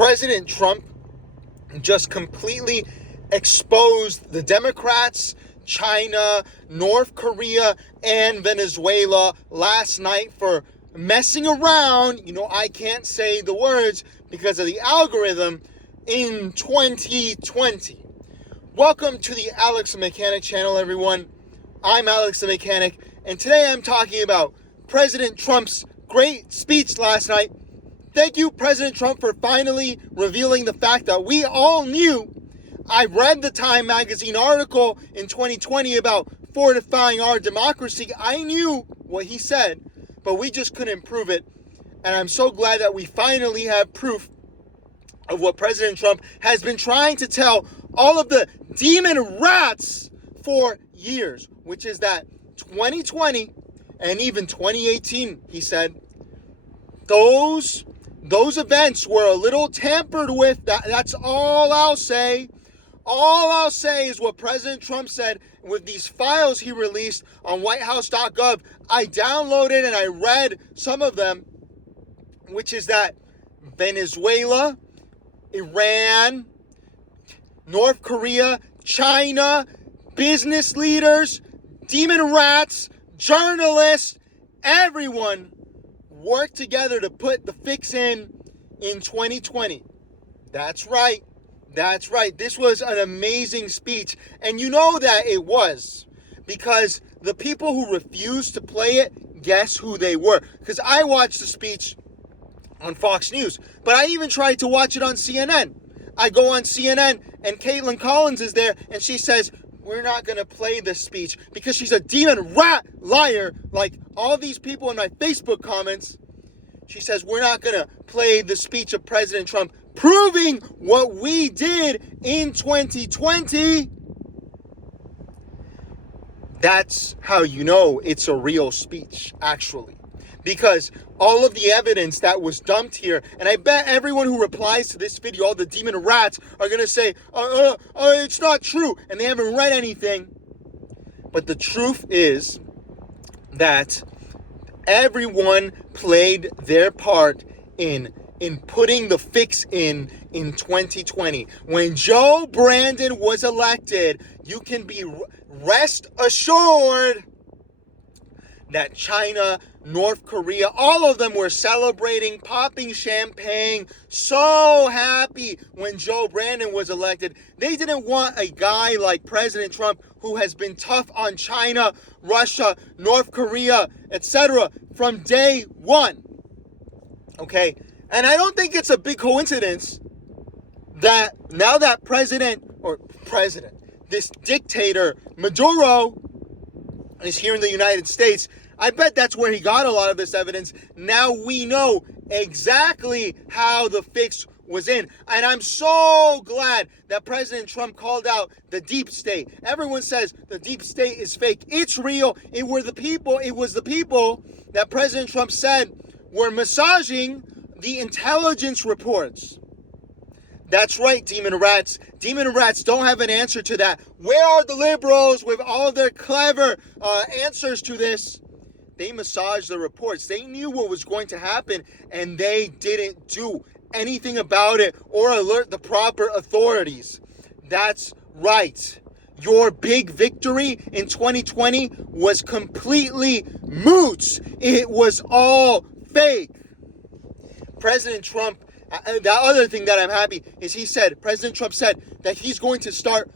President Trump just completely exposed the Democrats, China, North Korea, and Venezuela last night for messing around. I can't say the words because of the algorithm in 2020. Welcome to the Alex the Mechanic channel, everyone. I'm Alex the Mechanic, and today I'm talking about President Trump's great speech last night. Thank you, President Trump, for finally revealing the fact that we all knew. I read the Time magazine article in 2020 about fortifying our democracy. I knew what he said, but we just couldn't prove it. And I'm so glad that we finally have proof of what President Trump has been trying to tell all of the demon rats for years, which is that 2020 and even 2018, he said, those events were a little tampered with. That's all I'll say. All I'll say is what President Trump said with these files he released on whitehouse.gov. I downloaded and I read some of them, which is that Venezuela, Iran, North Korea, China, business leaders, demon rats, journalists, everyone worked together to put the fix in 2020. That's right. This was an amazing speech. And you know that it was because the people who refused to play it, guess who they were? Because I watched the speech on Fox News, but I even tried to watch it on CNN. I go on CNN and Caitlin Collins is there and she says, we're not going to play this speech because she's a demon rat liar like all these people in my Facebook comments. She says, we're not going to play the speech of President Trump proving what we did in 2020. That's how you know it's a real speech, actually. Because all of the evidence that was dumped here, and I bet everyone who replies to this video, all the demon rats, are going to say, it's not true, and they haven't read anything. But the truth is that everyone played their part in putting the fix in 2020. When Joe Brandon was elected, you can be rest assured that China, North Korea, all of them were celebrating, popping champagne, so happy when Joe Brandon was elected. They didn't want a guy like President Trump who has been tough on China, Russia, North Korea, etc. from day one. Okay? And I don't think it's a big coincidence that now that this dictator, Maduro, is here in the United States, I bet that's where he got a lot of this evidence. Now we know exactly how the fix was in. And I'm so glad that President Trump called out the deep state. Everyone says the deep state is fake. It's real. It was the people that President Trump said were massaging the intelligence reports. That's right, demon rats. Demon rats don't have an answer to that. Where are the liberals with all of their clever answers to this? They massaged the reports. They knew what was going to happen, and they didn't do anything about it or alert the proper authorities. That's right. Your big victory in 2020 was completely moot. It was all fake. President Trump, the other thing that I'm happy is President Trump said that he's going to start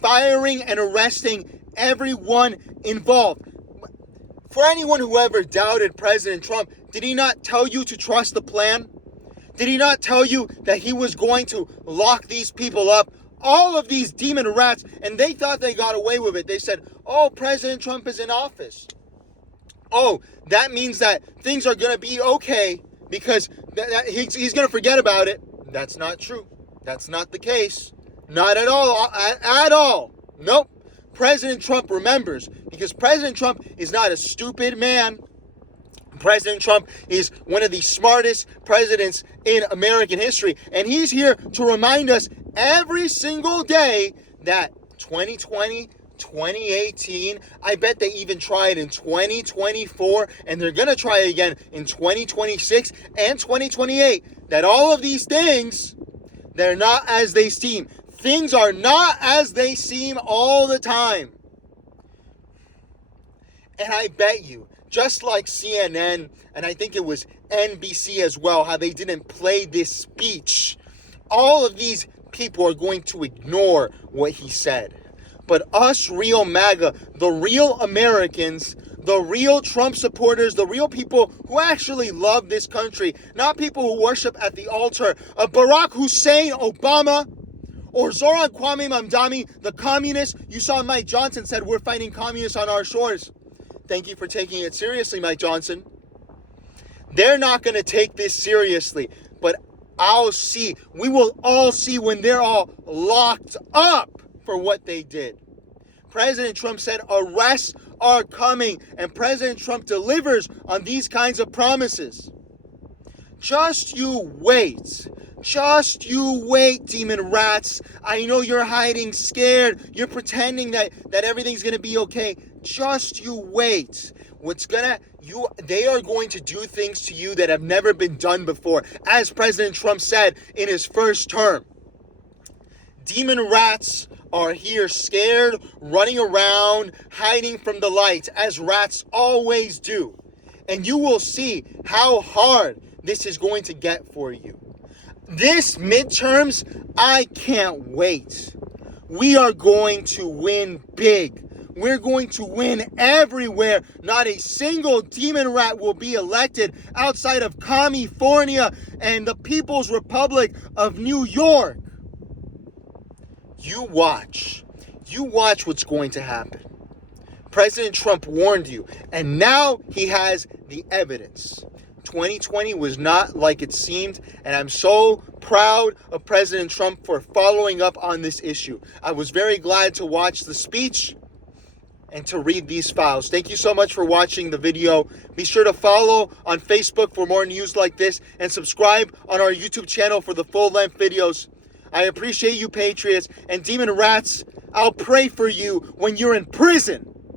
firing and arresting everyone involved. For anyone who ever doubted President Trump, did he not tell you to trust the plan? Did he not tell you that he was going to lock these people up? All of these demon rats, and they thought they got away with it. They said, President Trump is in office. That means that things are going to be okay because he's going to forget about it. That's not true. That's not the case. Not at all. At all. Nope. President Trump remembers because President Trump is not a stupid man. President Trump is one of the smartest presidents in American history. And he's here to remind us every single day that 2020 2018. I bet they even tried in 2024, and they're going to try again in 2026 and 2028. That all of these things, they're not as they seem. Things are not as they seem all the time. And I bet you, just like CNN, and I think it was NBC as well, how they didn't play this speech, all of these people are going to ignore what he said. But us real MAGA, the real Americans, the real Trump supporters, the real people who actually love this country, not people who worship at the altar of Barack Hussein Obama or Zoran Kwame Mamdani, the communist. You saw Mike Johnson said, we're fighting communists on our shores. Thank you for taking it seriously, Mike Johnson. They're not going to take this seriously, but I'll see. We will all see when they're all locked up for what they did. President Trump said arrests are coming, and President Trump delivers on these kinds of promises. Just you wait. Just you wait, demon rats. I know you're hiding scared. You're pretending that everything's going to be okay. Just you wait. They are going to do things to you that have never been done before. As President Trump said in his first term, demon rats are here scared, running around, hiding from the light, as rats always do. And you will see how hard this is going to get for you. This midterms, I can't wait. We are going to win big. We're going to win everywhere. Not a single demon rat will be elected outside of California and the People's Republic of New York. You watch. You watch what's going to happen. President Trump warned you, and now he has the evidence. 2020 was not like it seemed, and I'm so proud of President Trump for following up on this issue. I was very glad to watch the speech and to read these files. Thank you so much for watching the video. Be sure to follow on Facebook for more news like this, and subscribe on our YouTube channel for the full-length videos. I appreciate you, Patriots, and Demon Rats, I'll pray for you when you're in prison.